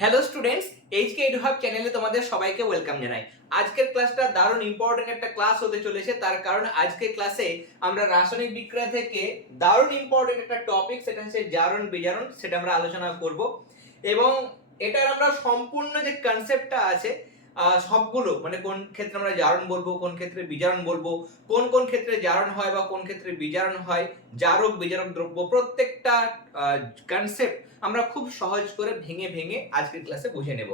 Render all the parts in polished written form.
Hello students, HK এডুহাব চ্যানেলে তোমাদের সবাইকে ওয়েলকাম জানাই। আজকের ক্লাসটা দারুণ ইম্পর্টেন্ট একটা ক্লাস হতে চলেছে, তার কারণ আজকের ক্লাসে আমরা রাসায়নিক বিক্রিয়া থেকে দারুণ ইম্পর্টেন্ট একটা টপিক, সেটা হচ্ছে জারণ বিজারণ, সেটা আমরা আলোচনা করব। এবং এটার আমরা সম্পূর্ণ যে কনসেপ্টটা আছে সবগুলো, মানে কোন ক্ষেত্রে আমরা জারণ বলবো, কোন ক্ষেত্রে বিজারণ বলবো, কোন কোন ক্ষেত্রে জারণ হয় বা কোন ক্ষেত্রে বিজারণ হয়, জারক বিজারক দ্রব্য, প্রত্যেকটা কনসেপ্ট আমরা খুব সহজ করে ভেঙে ভেঙে আজকের ক্লাসে বুঝে নেব।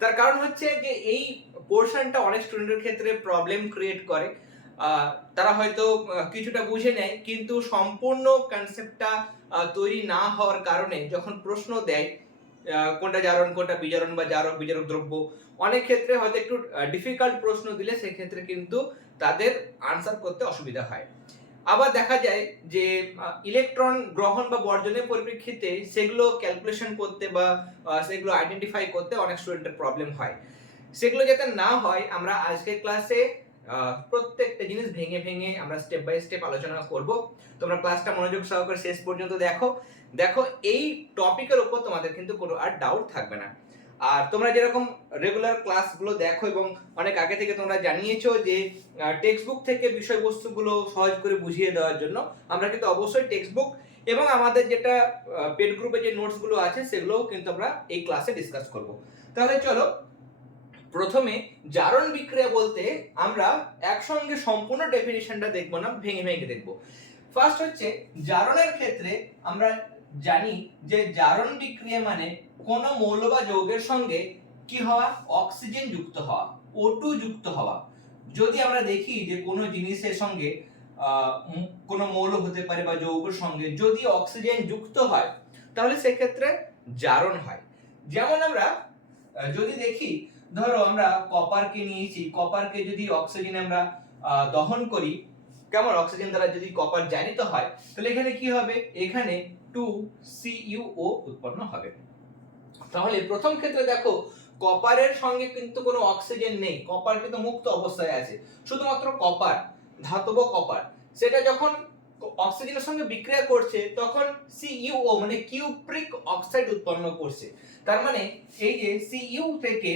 তার কারণ হচ্ছে যে এই পোর্শনটা অনেক স্টুডেন্টের ক্ষেত্রে প্রবলেম ক্রিয়েট করে। তারা হয়তো কিছুটা বুঝে নেয়, কিন্তু সম্পূর্ণ কনসেপ্টটা তৈরি না হওয়ার কারণে যখন প্রশ্ন দেয় কোনটা জারণ কোনটা বিজারণ বা জারক বিজারক দ্রব্য, অনেক ক্ষেত্রে হয়তো একটু ডিফিকাল্ট প্রশ্ন দিলে সেক্ষেত্রে কিন্তু তাদের আনসার করতে অসুবিধা হয়। আবার দেখা যায় যে ইলেকট্রন গ্রহণ বা বর্জনের পরিপ্রেক্ষিতে সেগুলো ক্যালকুলেশন করতে বা সেগুলো আইডেন্টিফাই করতে অনেক স্টুডেন্টের প্রবলেম হয়। সেগুলো যাতে না হয়, আমরা আজকের ক্লাসে প্রত্যেকটা জিনিস ভেঙে ভেঙে আমরা স্টেপ বাই স্টেপ আলোচনা করব। তোমরা ক্লাসটা মনোযোগ সহকারে শেষ পর্যন্ত দেখো। এই টপিকের উপর তোমাদের কিন্তু কোনো আর ডাউট থাকবে না। আর তোমরা যেরকম রেগুলার ক্লাসগুলো দেখো এবং অনেক আগে থেকে তোমরা জানিয়েছো যে টেক্সট বুক থেকে বিষয়বস্তুগুলো সহজ করে বুঝিয়ে দেওয়ার জন্য আমরা কিন্তু অবশ্যই টেক্সট বুক এবং আমাদের যেটা পেড গ্রুপে যে নোটসগুলো আছে সেগুলোও কিন্তু আমরা এই ক্লাসে ডিসকাস করব। তাহলে চলো, প্রথমে জারণ বিক্রিয়া বলতে আমরা একসঙ্গে সম্পূর্ণ ডেফিনিশনটা দেখব না, ভেঙে ভেঙে দেখব। ফার্স্ট হচ্ছে জারণের ক্ষেত্রে আমরা জানি যে জারণ বিক্রিয়া মানে কোন মৌল বা যৌগের সঙ্গে কি হওয়া, অক্সিজেন যুক্ত হওয়া, O2 যুক্ত হওয়া। যদি আমরা দেখি যে কোনো জিনিসের সঙ্গে কোনো মৌল হতে পারে বা যৌগের সঙ্গে যদি অক্সিজেন যুক্ত হয় তাহলে সেক্ষেত্রে জারণ হয়। যেমন আমরা যদি দেখি, ধরো আমরা কপারকে নিয়েছি, কপারকে যদি অক্সিজেনে আমরা দহন করি, কেমন অক্সিজেন দ্বারা যদি কপার জারিত হয় তাহলে এখানে কি হবে, এখানে 2CuO উৎপন্ন হবে। তাহলে প্রথম ক্ষেত্রে দেখো কপারের সঙ্গে কিন্তু কোনো অক্সিজেন নেই, কপার কিন্তু মুক্ত অবস্থায় আছে, শুধুমাত্র কপার, ধাতব কপার, সেটা যখন অক্সিজেনের সঙ্গে বিক্রিয়া করছে তখন CuO মানে কিউপ্রিক অক্সাইড উৎপন্ন করছে। তার মানে এই যে Cu থেকে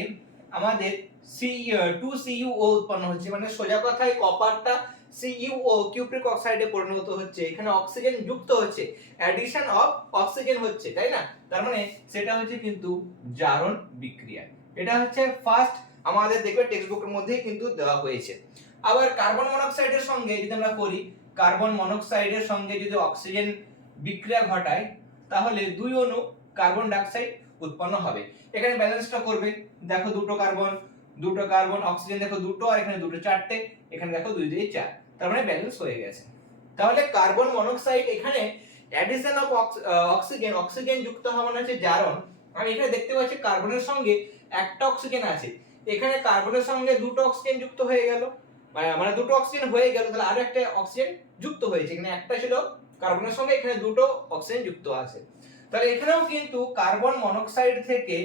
আমাদের C2CuO উৎপন্ন হচ্ছে, মানে সোজা কথায় কপারটা CuO কিউপ্রিক অক্সাইডে পরিণত হচ্ছে, এখানে অক্সিজেন যুক্ত হচ্ছে, অ্যাডিশন অফ অক্সিজেন হচ্ছে, তাই না? তার মানে সেটা হচ্ছে কিন্তু জারণ বিক্রিয়া। এটা হচ্ছে ফার্স্ট, আমাদের দেখবে টেক্সট বুকের মধ্যেই কিন্তু দেওয়া হয়েছে। আবার কার্বন মনোক্সাইডের সঙ্গে যদি আমরা করি, কার্বন মনোক্সাইডের সঙ্গে যদি অক্সিজেন বিক্রিয়া ঘটায় তাহলে দুই অণু কার্বন ডাই অক্সাইড উৎপন্ন হবে। এখানে ব্যালেন্সটা করবে, দেখো দুটো কার্বন অক্সিজেন দেখো দুটো, আর এখানে দুটো চারটে, এখানে দেখো 2 2 4, তার মানে ব্যালেন্স হয়ে গেছে। তাহলে কার্বন মনোক্সাইড এখানে অ্যাডিশন অফ অক্সিজেন যুক্ত হওয়া মানে হচ্ছে জারণ। আমি এখানে দেখতে পাচ্ছি কার্বনের সঙ্গে একটা অক্সিজেন আছে, এখানে কার্বনের সঙ্গে দুটো অক্সিজেন যুক্ত হয়ে গেল, মানে দুটো অক্সিজেন হয়ে গেল, তাহলে আরো একটা অক্সিজেন যুক্ত হয়েছে, এখানে একটা ছিল কার্বনের সঙ্গে, এখানে দুটো অক্সিজেন যুক্ত আছে। তাহলে এখানেও কিন্তু কার্বন মনোক্সাইড থেকে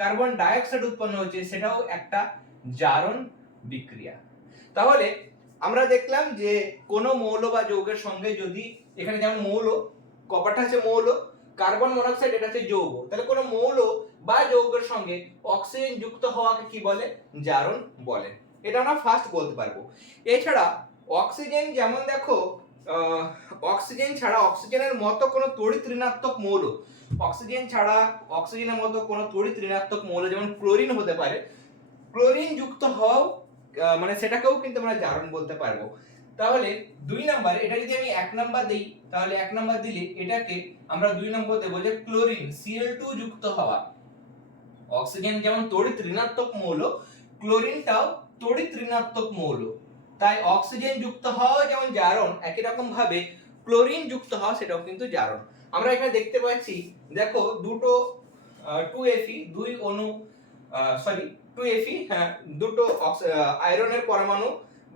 কার্বন ডাই অক্সাইড উৎপন্ন হচ্ছে, সেটাও একটা জারণ বিক্রিয়া। তাহলে আমরা দেখলাম যে কোন মৌল বা যৌগের সঙ্গে যদি, এখানে যেমন মৌল, কপারটা হচ্ছে মৌল, কার্বন মনোক্সাইড এটা হচ্ছে যৌগ, তাহলে কোন মৌল বা যৌগের সঙ্গে অক্সিজেন যুক্ত হওয়াকে কি বলে, জারণ বলে। এটা আমরা ফার্স্ট বলতে পারবো। এছাড়া অক্সিজেন, যেমন দেখো অক্সিজেন ছাড়া, অক্সিজেনের মতো কোনো তড়িৎ ঋণাত্মক মৌল, অক্সিজেনের মতো কোনো তড়িৎ ঋণাত্মক মৌল যেমন ক্লোরিন হতে পারে, ক্লোরিন যুক্ত হওয়াও মানে সেটাকেও কিন্তু আমরা জারণ বলতে পারবো। তাহলে 2 নাম্বার, এটা যদি আমি 1 নাম্বার দেই তাহলে 1 নাম্বার দিলে এটাকে আমরা 2 নম্বর দেব যে ক্লোরিন Cl2 যুক্ত হওয়া। অক্সিজেন যেমন তড়িৎ ঋণাত্মক মৌল, ক্লোরিনটাও তড়িৎ ঋণাত্মক মৌল, তাই অক্সিজেন যুক্ত হওয়া যেমন জারণ, একই রকম ভাবে ক্লোরিন যুক্ত হওয়া সেটাও কিন্তু জারণ। আমরা এখানে দেখতে পাচ্ছি, দেখো দুটো 2Fe, দুই অণু, সরি 2Fe, হ্যাঁ দুটো আয়রনের পরমাণু,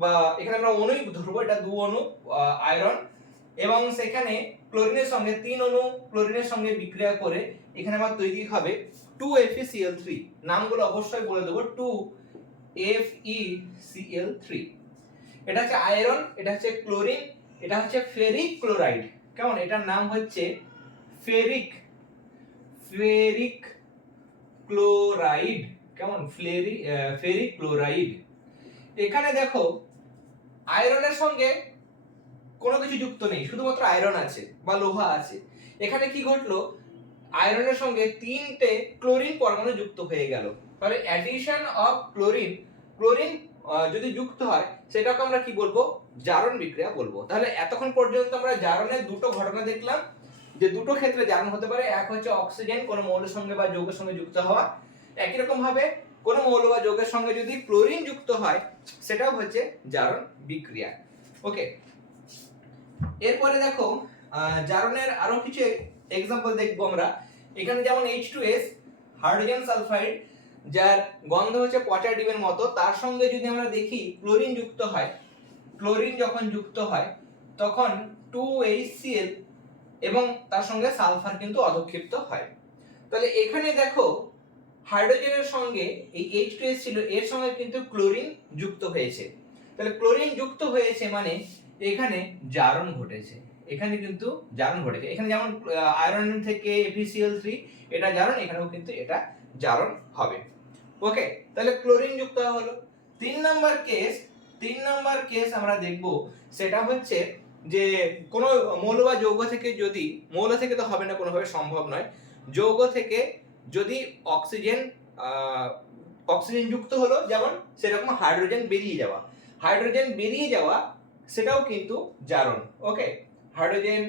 বা এখানে আমরা অণুই ধরবো, এটা দু অণু আয়রন, এবং সেখানে ক্লোরিনের সঙ্গে 3 অণু ক্লোরিনের সঙ্গে বিক্রিয়া করে এখানে আমার তৈরি হবে 2FeCl3। নামগুলো অবশ্যই বলে দেবো, 2FeCl3। এটা হচ্ছে আয়রন, এটা হচ্ছে ক্লোরিন, এটা হচ্ছে ফেরিক ক্লোরাইড, কেমন, এটার নাম হচ্ছে ফেরিক ক্লোরাইড, কেমন ফেরিক ক্লোরাইড। এখানে দেখো আয়রনের সঙ্গে কোনো কিছু যুক্ত নেই, শুধুমাত্র আয়রন আছে বা লোহা আছে। এখানে কি ঘটলো, আয়রনের সঙ্গে 3টে ক্লোরিন পরমাণু যুক্ত হয়ে গেল। তাহলে অ্যাডিশন অফ ক্লোরিন, ক্লোরিন যদি যুক্ত হয় সেটাকে আমরা কি বলবো, জারণ বিক্রিয়া বলবো। তাহলে এতক্ষণ পর্যন্ত আমরা জারণের দুটো ঘটনা দেখলাম, যে দুটো ক্ষেত্রে জারণ হতে পারে। এক হচ্ছে অক্সিজেন কোনো মৌলের সঙ্গে বা যৌগের সঙ্গে যুক্ত হওয়া, একই রকম ভাবে কোনো মৌল বা যৌগের সঙ্গে যদি ক্লোরিন যুক্ত হয় সেটাও হচ্ছে জারণ বিক্রিয়া। ওকে, এরপরে দেখো জারণের আরো কিছু এক্সাম্পল দেখবো আমরা। এখানে যেমন H2S হাইড্রোজেন সালফাইড, যার গন্ধ হচ্ছে পচা ডিমের মতো, তার সঙ্গে যদি আমরা দেখি ক্লোরিন যুক্ত হয়, ক্লোরিন যখন যুক্ত হয় তখন 2HCl এবং তার সঙ্গে সালফার কিন্তু অধক্ষিপ্ত হয়। তাহলে এখানে দেখো হাইড্রোজেনের সঙ্গে এই H2S ছিল, এর সঙ্গে কিন্তু ক্লোরিন যুক্ত হয়েছে। তাহলে ক্লোরিন যুক্ত হয়েছে মানে এখানে জারণ ঘটেছে, এখানে কিন্তু জারণ ঘটেছে। এখানে যেমন আয়রন থেকে FeCl3 এটা জারণ, এখানেও কিন্তু এটা জারণ হবে। ওকে, তাহলে ক্লোরিন যুক্ত হলো। 3 নম্বর কেস আমরা দেখব, সেটা হচ্ছে যে কোনো মৌল বা যৌগ থেকে যদি, মৌল থেকে তো হবে না, কোনোভাবে সম্ভব নয়, যৌগ থেকে যদি অক্সিজেন যুক্ত হলো, যেমন সেরকম হাইড্রোজেন বেরিয়ে যাওয়া সেটাও কিন্তু জারণ। ওকে, হাইড্রোজেন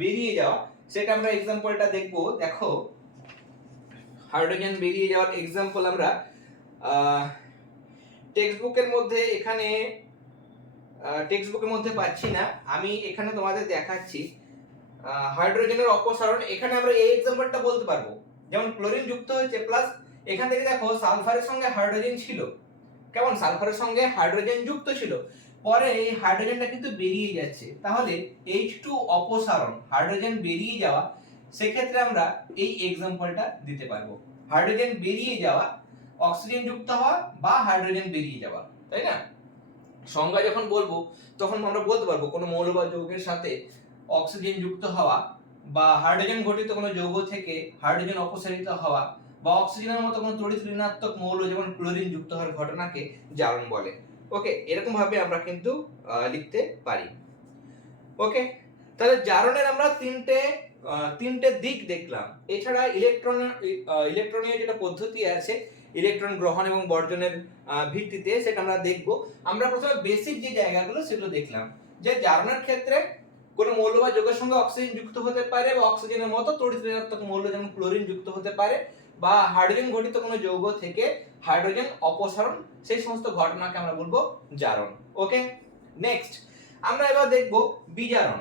বেরিয়ে যাওয়া, সেটা আমরা এক্সাম্পলটা দেখব। দেখো হাইড্রোজেন বেরিয়ে যাওয়ার এক্সাম্পল আমরা টেক্সটবুকের মধ্যে, এখানে টেক্সটবুকের মধ্যে পাচ্ছি না, আমি এখানে তোমাদের দেখাচ্ছি। হাইড্রোজেনের অপসারণ, এখানে আমরা এই এক্সাম্পলটা বলতে পারবো, যেমন ক্লোরিন যুক্ত হয়েছে প্লাস এখান থেকে দেখো সালফারের সঙ্গে হাইড্রোজেন ছিল, কেমন সালফারের সঙ্গে হাইড্রোজেন যুক্ত ছিল, পরে এই হাইড্রোজেনটা কিন্তু বেরিয়ে যাচ্ছে, তাহলে H2 অপসারণ, হাইড্রোজেন বেরিয়ে যাওয়া, সেক্ষেত্রে আমরা এই এক্সাম্পলটা দিতে পারবো, হাইড্রোজেন বেরিয়ে যাওয়া, অক্সিজেন যুক্ত হওয়া বা হাইড্রোজেন বেরিয়ে যাওয়া, তাই না? সংজ্ঞা যখন বলবো তখন আমরা বলতে পারবো কোনো মৌল বা যৌগের সাথে অক্সিজেন যুক্ত হওয়া বা হাইড্রোজেন ঘটিত কোনো যৌগ থেকে হাইড্রোজেন অপসারিত হওয়া বা অক্সিজেনের মতো কোনো তড়িৎ ঋণাত্মক মৌল যেমন ক্লোরিন যুক্ত হওয়ার ঘটনাকে জারণ বলে। ওকে, এরকম ভাবে আমরা কিন্তু লিখতে পারি। ওকে, তাহলে জারণের আমরা তিনটে দিক দেখলাম। এছাড়া ইলেকট্রনীয় যেটা পদ্ধতি আছে ইলেকট্রন গ্রহণ এবং বর্জনের ভিত্তিতে, সেটা আমরা দেখব। আমরা প্রথমে বেসিক যে জায়গাগুলো সেগুলো দেখলাম, যে জারণের ক্ষেত্রে কোনো মৌল বা যৌগের সঙ্গে অক্সিজেন যুক্ত হতে পারে বা অক্সিজেনের মতো তড়িৎ ঋণাত্মক মৌল যেমন ক্লোরিন যুক্ত হতে পারে, বা হাইড্রোজেন ঘটিত কোনো যৌগ থেকে হাইড্রোজেন অপসারণ, সেই সমস্ত ঘটনাকে আমরা বলবো জারণ। ওকে, নেক্সট আমরা এবার দেখব বিজারণ।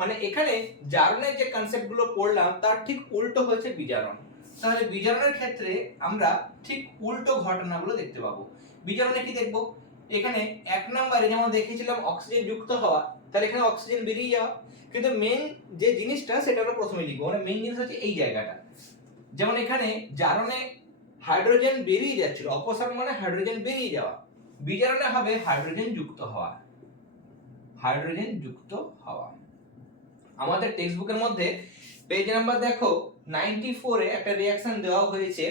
মানে এখানে জারণের যে কনসেপ্টগুলো পড়লাম তার ঠিক উল্টো হচ্ছে বিজারণ। তাহলে বিজারণের ক্ষেত্রে আমরা ঠিক উল্টো ঘটনাগুলো দেখতে পাবো। বিজারণে কি দেখব, এখানে 1 নম্বরে যেমন দেখেছিলাম অক্সিজেন যুক্ত হওয়া, তাহলে এখানে অক্সিজেন বেরিয়ে যাওয়া, কিন্তু মেইন যে জিনিসটা সেটা আমরা প্রথমে লিখবো, মানে মেইন জিনিস হচ্ছে এই জায়গাটা। যেমন এখানে জারণে হাইড্রোজেন বেরিয়ে যাচ্ছিল, অপসারণ মানে হাইড্রোজেন বেরিয়ে যাওয়া, বিজারণে হবে হাইড্রোজেন যুক্ত হওয়া, হাইড্রোজেন যুক্ত হওয়া। আমাদের টেক্সটবুকের মধ্যে পেজ নাম্বার দেখো 94 এ একটা রিঅ্যাকশন দেওয়া হয়েছে,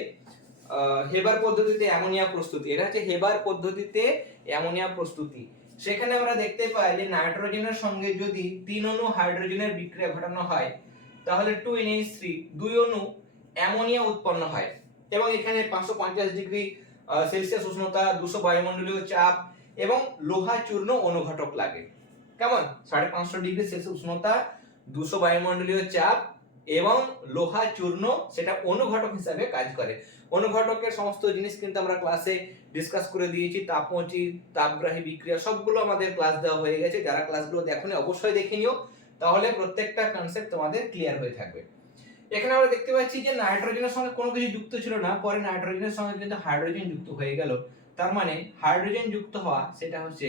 হেবার পদ্ধতিতে অ্যামোনিয়া প্রস্তুতি। এটা হচ্ছে হেবার পদ্ধতিতে অ্যামোনিয়া প্রস্তুতি। সেখানে আমরা দেখতে পাই যে নাইট্রোজেনের সঙ্গে যদি 3 অণু হাইড্রোজেনের বিক্রিয়া ঘটানো হয় তাহলে 2NH3 দুই অণু অ্যামোনিয়া উৎপন্ন হয়, এবং এখানে 550 ডিগ্রি সেলসিয়াস উষ্ণতা, 200 বায়ুমণ্ডলীয় চাপ এবং লোহা চূর্ণ অনুঘটক লাগে। কেমন, 550 ডিগ্রি সেলসিয়াস উষ্ণতা, 200 বায়ুমণ্ডলীয় চাপ এবং লোহা চূর্ণ, সেটা অনুঘটক হিসাবে কাজ করে। অনুঘটকের সমস্ত জিনিস কিন্তু আমরা ক্লাসে ডিসকাস করে দিয়েছি, তাপমোচী, তাপগ্রাহী বিক্রিয়া সবগুলো আমাদের ক্লাস দেওয়া হয়ে গেছে। যারা ক্লাসগুলো দেখোনি অবশ্যই দেখে নিও, তাহলে প্রত্যেকটা কনসেপ্ট তোমাদের ক্লিয়ার হয়ে থাকবে। এখানে আমরা দেখতে পাচ্ছি যে নাইট্রোজেনের সঙ্গে কোনো কিছু যুক্ত ছিল না, পরে নাইট্রোজেনের সঙ্গে কিন্তু হাইড্রোজেন যুক্ত হয়ে গেল, তার মানে হাইড্রোজেন যুক্ত হওয়া সেটা হচ্ছে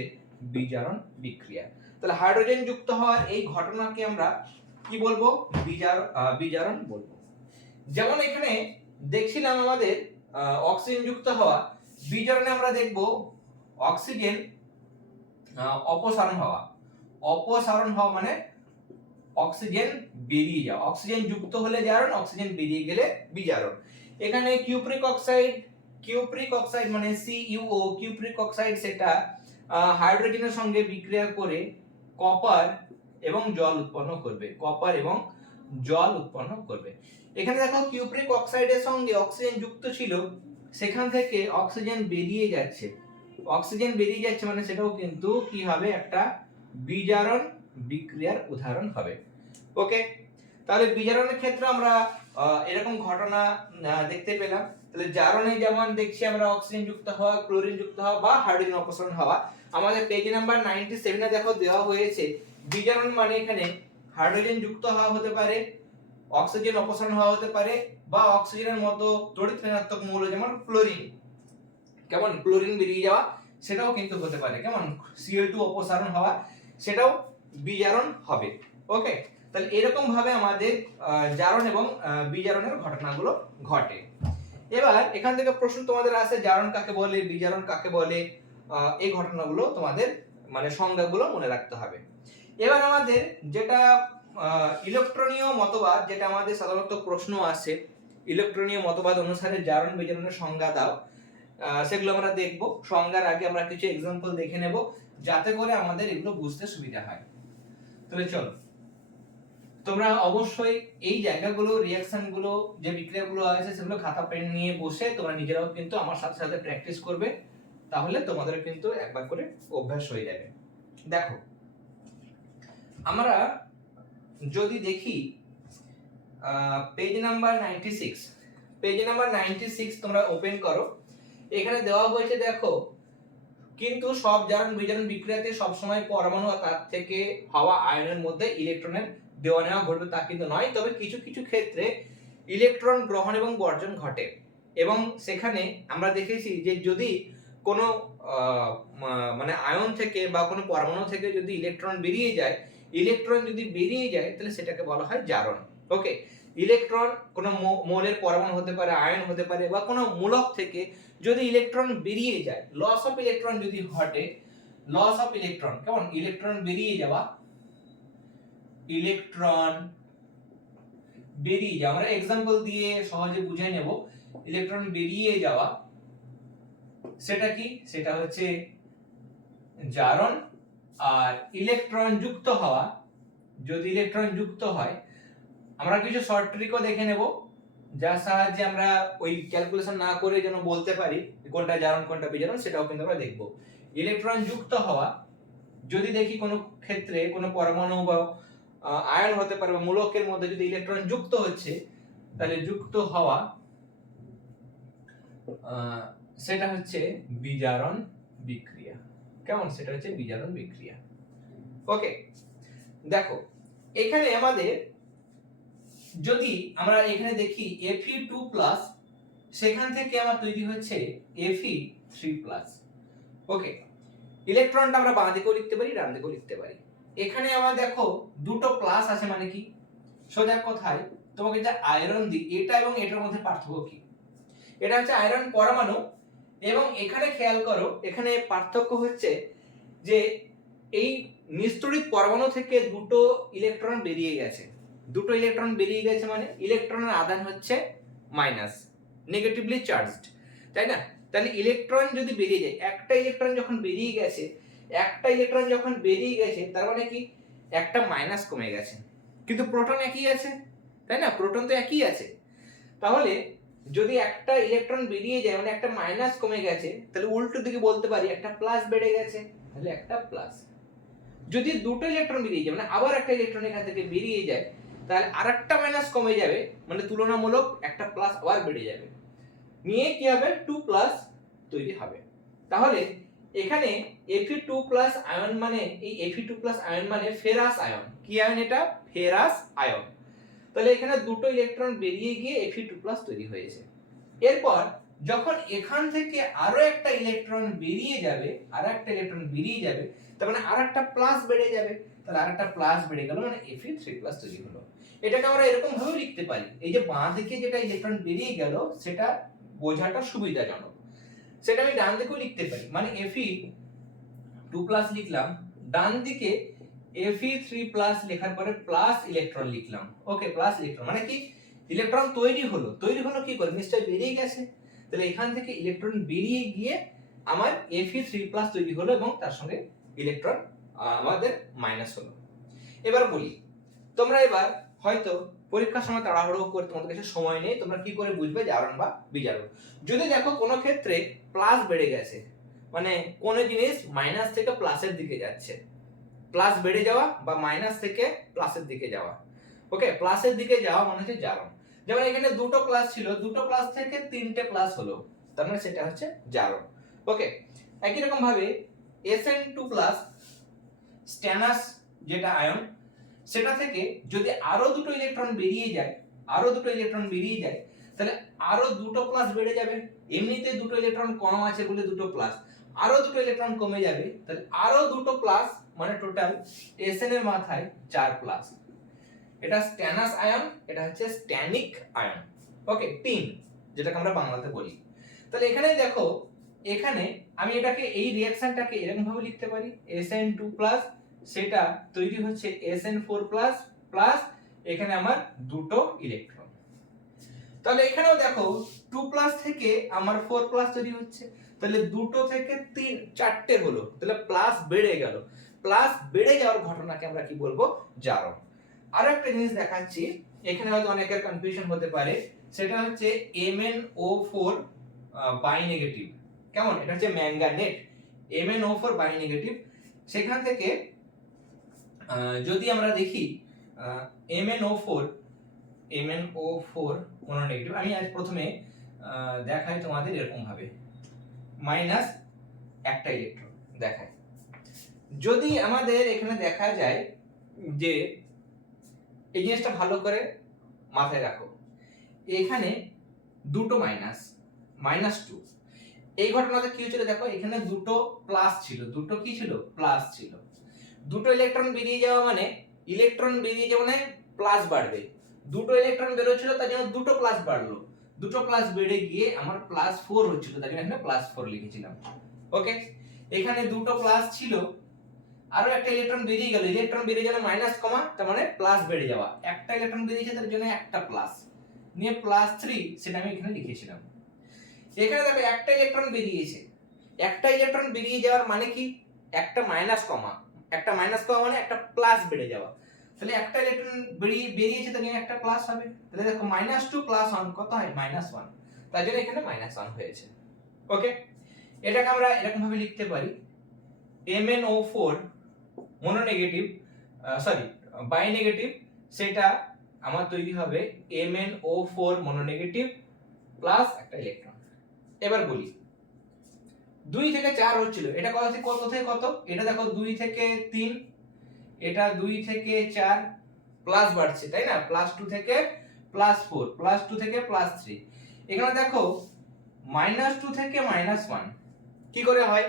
বিজারণ বিক্রিয়া। তাহলে হাইড্রোজেন যুক্ত হওয়ার এই ঘটনাকে আমরা কি বলবো, বিজারণ বলবো। যেমন এখানে দেখছিলাম আমাদের অক্সিজেন যুক্ত হওয়া, বিজারণে আমরা দেখব অক্সিজেন অপসারণ হওয়া। অপসারণ হওয়া মানে অক্সিজেন বেরিয়ে যাওয়া, অক্সিজেন যুক্ত হলে জারণ, অক্সিজেন বেরিয়ে গেলে বিজারণ। এখানে কিউপ্রিক অক্সাইড মানে CuO কিউপ্রিক অক্সাইড সেটা হাইড্রোজেনের সঙ্গে বিক্রিয়া করে কপার এবং জল উৎপন্ন করবে, কপার এবং জল উৎপন্ন করবে। এখানে দেখো কিউপ্রিক অক্সাইডের সঙ্গে অক্সিজেন যুক্ত ছিল, সেখান থেকে অক্সিজেন বেরিয়ে যাচ্ছে, অক্সিজেন বেরিয়ে যাচ্ছে মানে সেটাও কিন্তু কি হবে, একটা বিজারণ বিক্রিয়ার উদাহরণ হবে। ওকে, তাহলে বিজারণের ক্ষেত্রে আমরা এরকম ঘটনা দেখতে পেলাম। তাহলে জারণে যেমন দেখছি আমরা অক্সিজেন যুক্ত হওয়া, ক্লোরিন যুক্ত হওয়া বা হাইড্রোজেন অপসারণ হওয়া। আমাদের পেজ নাম্বার 97 এ দেখো দেওয়া হয়েছে বিজারণ মানে এখানে হাইড্রোজেন যুক্ত হওয়া হতে পারে, অক্সিজেন অপসারণ হওয়া হতে পারে, বা অক্সিজেনের মতো তড়িৎ ঋণাত্মক মৌল যেমন ক্লোরিন, কেমন ক্লোরিন বেরিয়ে যাওয়া সেটাও কিন্তু হতে পারে, কেমন Cl2 অপসারণ হওয়া সেটাও বিজারণ হবে। ওকে, তাহলে এরকম ভাবে আমাদের জারণ এবং বিজারণের ঘটনাগুলো ঘটে। এবার এখান থেকে প্রশ্ন তোমাদের আসে, জারণ কাকে বলে, বিজারণ কাকে বলে, এই ঘটনাগুলো তোমাদের মানে সংজ্ঞাগুলো মনে রাখতে হবে। এবার আমাদের যেটা ইলেকট্রনীয় মতবাদ, যেটা আমাদের সাধারণত প্রশ্ন আসে, ইলেকট্রনীয় মতবাদ অনুসারে জারণ বিজারণের সংজ্ঞা দাও, সেগুলো আমরা দেখব। সংজ্ঞার আগে আমরা কিছু एग्जांपल দেখে নেব যাতে করে আমাদের এগুলো বুঝতে সুবিধা হয়। তাহলে চলো, তোমরা অবশ্যই এই জায়গাগুলো, রিঅ্যাকশন গুলো, যে বিক্রিয়াগুলো আছে সেগুলো খাতা পেন নিয়ে বসে তোমরা নিজেরাও কিন্তু আমার সাথে সাথে প্র্যাকটিস করবে, তাহলে তোমাদের কিন্তু একবার করে অভ্যাস হয়ে যাবে। দেখো, আমরা যদি দেখি পেজ নাম্বার 96, পেজ নাম্বার 96 তোমরা ওপেন করো। এখানে দেওয়া হয়েছে দেখো, কিন্তু সব জারণ বিজারণ বিক্রিয়াতে সব সময় পরমাণু আর তার থেকে হওয়া আয়নের মধ্যে ইলেকট্রনের দেওয়া নেওয়া ঘটবে তা কিন্তু নয়, তবে কিছু কিছু ক্ষেত্রে ইলেকট্রন গ্রহণ এবং বর্জন ঘটে। এবং সেখানে আমরা দেখেছি যে যদি কোনো মানে আয়ন থেকে বা কোনো পরমাণু থেকে যদি ইলেকট্রন বেরিয়ে যায়, ইলেকট্রন যদি বেরিয়ে যায় তাহলে সেটাকে বলা হয় জারণ। ওকে, ইলেকট্রন কোনো মৌলের পরমাণু হতে পারে, আয়ন হতে পারে, বা কোনো মূলক থেকে যদি ইলেকট্রন বেরিয়ে যায়, লস অফ ইলেকট্রন যদি ঘটে, লস অফ ইলেকট্রন, কেমন ইলেকট্রন বেরিয়ে যাওয়া, ইলেকট্রন বেরিয়ে যাওয়া, আমরা एग्जांपल দিয়ে সহজে বুঝে নেব। ইলেকট্রন বেরিয়ে যাওয়া সেটা কি, সেটা হচ্ছে জারণ। আর ইলেকট্রন যুক্ত হওয়া, যদি ইলেকট্রন যুক্ত হয়, আমরা কিছু শর্ট ট্রিকও দেখে নেব যার সাহায্যে আমরা ওই ক্যালকুলেশন না করে যেন বলতে পারি কোনটা জারণ কোনটা বিজারণ, সেটাও কিন্তু আমরা দেখব। ইলেকট্রন যুক্ত হওয়া, যদি দেখি কোনো ক্ষেত্রে কোনো পরমাণু বা আয়ন হতে পারে বা মূলকের মধ্যে যদি ইলেকট্রন যুক্ত হচ্ছে, তাহলে যুক্ত হওয়া সেটা হচ্ছে বিজারণ বিক্রিয়া, কেমন, সেটা হচ্ছে বিজারণ বিক্রিয়া। ওকে, দেখো এখানে আমাদের যদি আমরা এখানে দেখি Fe2+, সেখান থেকে আমার তৈরি হচ্ছে Fe3+। ওকে, ইলেকট্রনটা আমরা বাঁ দিকেও লিখতে পারি, ডান দিকেও লিখতে পারি। এখানে আমার দেখো দুটো প্লাস আছে মানে কি, সোজা কথায় তোমাকে যে আয়রন দিই, এটা এবং এটার মধ্যে পার্থক্য কি, এটা হচ্ছে আয়রন পরমাণু, এবং এখানে খেয়াল করো, এখানে পার্থক্য হচ্ছে যে এই নিস্তড়িত পরমাণু থেকে দুটো ইলেকট্রন বেরিয়ে গেছে, দুটো ইলেকট্রন বেরিয়ে গেছে মানে ইলেকট্রনের আধান হচ্ছে মাইনাস, নেগেটিভলি চার্জড, তাই না? তাহলে ইলেকট্রন যদি বেরিয়ে যায়, একটা ইলেকট্রন যখন বেরিয়ে গেছে, একটা ইলেকট্রন যখন বেরিয়ে গেছে তার মানে কি, একটা মাইনাস কমে গেছে, কিন্তু প্রোটন একই আছে, তাই না? প্রোটন তো একই আছে। তাহলে যদি একটা ইলেকট্রন বেরিয়ে যায় মানে একটা মাইনাস কমে গেছে, তাহলে উল্টো দিকে বলতে পারি একটা প্লাস বেড়ে গেছে, তাহলে একটা প্লাস। যদি দুটো ইলেকট্রন বেরিয়ে যায় মানে আবার একটা ইলেকট্রন এখান থেকে বেরিয়ে যায়, তাহলে আরেকটা মাইনাস কমে যাবে, মানে তুলনামূলক একটা প্লাস আবার বেড়ে যাবে, নিয়ে কি হবে, 2+ তৈরি হবে। তাহলে এখানে Fe2+ আয়ন মানে, এই Fe2+ আয়ন মানে ফেরাস আয়ন। কি আয়ন এটা? Ferrous ion. তাহলে এখানে দুটো ইলেকট্রন বেরিয়ে গিয়ে Fe2+ তৈরি হয়েছে। এরপর যখন এখান থেকে আরো একটা ইলেকট্রন বেরিয়ে যাবে, আরেকটা ইলেকট্রন বেরিয়ে যাবে, তার মানে আরেকটা প্লাস বেড়ে যাবে, তাহলে আরেকটা প্লাস বেড়ে গেল মানে Fe3+ তৈরি হলো। এটাকে আমরা এরকম ভাবে লিখতে পারি, এই যে বাঁ দিকে যেটা ইলেকট্রন বেরিয়ে গেল সেটা বোঝাটা সুবিধাজনক, সেটা আমি ডান দিকেও লিখতে পারি, মানে Fe2+ লিখলাম, ডান দিকে Fe3+ লেখার পরে প্লাস ইলেকট্রন লিখলাম। ওকে, প্লাস ইলেকট্রন মানে কি, ইলেকট্রন তৈরি হলো কি করে, নিশ্চয়ই বেরিয়ে গেছে। তাহলে এখান থেকে ইলেকট্রন বেরিয়ে গিয়ে আমার Fe3+ তৈরি হলো এবং তার সঙ্গে ইলেকট্রন আমাদের মাইনাস হলো। এবার বলি, তোমরা এবার হয়তো পরীক্ষার সময় তাড়াহুড়ো করে তোমাদের কাছে সময় নেই, তোমরা কি করে বুঝবে জারণ বা বিজারণ। যদি দেখো কোনো ক্ষেত্রে প্লাস বেড়ে গেছে, মানে কোনো জিনিস মাইনাস থেকে প্লাসের দিকে যাচ্ছে, প্লাস বেড়ে যাওয়া বা মাইনাস থেকে প্লাসের দিকে যাওয়া, ওকে, প্লাসের দিকে যাওয়া মানে হচ্ছে জারণ। যেমন এখানে দুটো প্লাস ছিল, দুটো প্লাস থেকে তিনটে প্লাস হলো, তার মানে সেটা হচ্ছে জারণ। ওকে, একই রকম ভাবে Sn2+ স্ট্যানাস যেটা আয়ন, সেটা থেকে যদি আরো দুটো ইলেকট্রন বেরিয়ে যায়, তাহলে আরো দুটো প্লাস বেড়ে যাবে। এমনিতে দুটো ইলেকট্রন কম আছে বলে দুটো প্লাস, আরো দুটো ইলেকট্রন কমে যাবে, তাহলে আরো দুটো প্লাস, মানে টোটাল Sn এর মাথায় 4 প্লাস। এটা স্ট্যানাস আয়ন, এটা হচ্ছে স্ট্যানিক আয়ন। ওকে, টিন যেটাকে আমরা বাংলাতে বলি। তাহলে এখানে দেখো, এখানে আমি এটাকে এই রিঅ্যাকশনটাকে এরকম ভাবে লিখতে পারি, Sn2+ সেটা তৈরি হচ্ছে Sn4+ প্লাস এখানে আমার দুটো ইলেকট্রন। তাহলে এখানেও দেখো 2+ থেকে আমার 4+ তৈরি হচ্ছে, তাহলে দুটো থেকে চারটে হলো, তাহলে প্লাস বেড়ে গেল। প্লাস বেড়ে যাওয়ার ঘটনাকে আমরা কি বলবো, জারণ। আরো একটা জিনিস দেখাচ্ছি, এখানে হয়তো অনেকের কনফিউশন হতে পারে, সেটা হচ্ছে MnO4 বাই নেগেটিভ। কেমন, এটা হচ্ছে ম্যাঙ্গানেট, MnO4 বাই নেগেটিভ। সেখান থেকে যদি আমরা দেখি MnO4 মনোনেগেটিভ, আমি আজ প্রথমে দেখাই তোমাদের এরকম ভাবে, মাইনাস একটা ইলেকট্রন দেখাই। যদি আমাদের এখানে দেখা যায় যে, এই জিনিসটা ভালো করে মাথায় রাখো, এখানে দুটো -2, এই ঘটনাতে কি হয়েছিল দেখো, এখানে দুটো প্লাস ছিল, দুটো কি ছিল, প্লাস ছিল। দুটো ইলেকট্রন বেরিয়ে যাওয়া মানে প্লাস বাড়বে, দুটো ইলেকট্রন বেরোচ্ছিল তার জন্য দুটো প্লাস বাড়লো, দুটো প্লাস বেড়ে গিয়ে আমার +4 হচ্ছিল, তার জন্য এখানে +4 লিখেছিলাম। ওকে, এখানে দুটো প্লাস ছিল, আরো একটা ইলেকট্রন বেরিয়ে গেল, ইলেকট্রন বেরিয়ে গেলে মাইনাস কমা, তার মানে প্লাস বেড়ে যাওয়া, একটা ইলেকট্রন বেরিয়েছে তার জন্য একটা প্লাস নিয়ে +3, সেটা আমি এখানে লিখেছিলাম। এখানে দেখো একটা ইলেকট্রন বেরিয়েছে, একটা ইলেকট্রন বেরিয়ে যাওয়ার মানে কি, একটা মাইনাস কমা মানে একটা প্লাস বেড়ে যাওয়া, তাহলে একটা ইলেকট্রন বেরিয়েছে তার জন্য একটা প্লাস হবে, তাহলে দেখো -2 + 1 কত হয়, -1, তার জন্য এখানে -1 হয়েছে। ওকে, এটাকে আমরা এরকম ভাবে লিখতে পারি, MnO4 মনোনেগেটিভ, বাই নেগেটিভ, সেটা আমার তৈরি হবে MnO4 মনোনেগেটিভ প্লাস একটা ইলেকট্রন। এবার বলি, 2 থেকে 4 হচ্ছিল, এটা কত থেকে কত, এটা দেখো 2 থেকে 3, এটা 2 থেকে 4 প্লাস বাড়ছে, তাই না, +2 থেকে +4, +2 থেকে +3। এখানে দেখো -2 থেকে -1 কি করে হয়,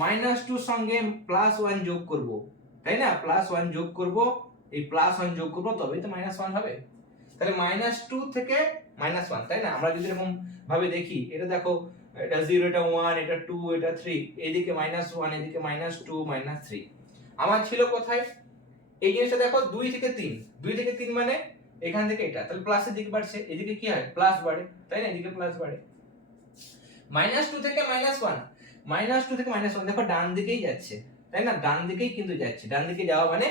-2 সঙ্গে +1 যোগ করব, তাই না, +1 যোগ করব, এই +1 যোগ করব, তবেই তো -1 হবে। তাহলে -2 থেকে -1, তাই না, আমরা যদি এরকম ভাবে দেখি, এটা দেখো, এটা 0, এটা 1, এটা 2, এটা 3, এদিকে -1, এদিকে -2, -3, আমার ছিল কোথায়, এই জিনিসটা দেখো 2 থেকে 3 মানে এখান থেকে এটা, তাহলে প্লাসের দিকে বাড়ছে, এদিকে কি হয়, প্লাস বাড়ে, তাই না, এদিকে প্লাস বাড়ে। -2 থেকে -1, -2 থেকে -1 দেখো ডান দিকেই যাচ্ছে, তাই না, ডান দিকেই কিন্তু যাচ্ছে, ডান দিকে যাওয়া মানে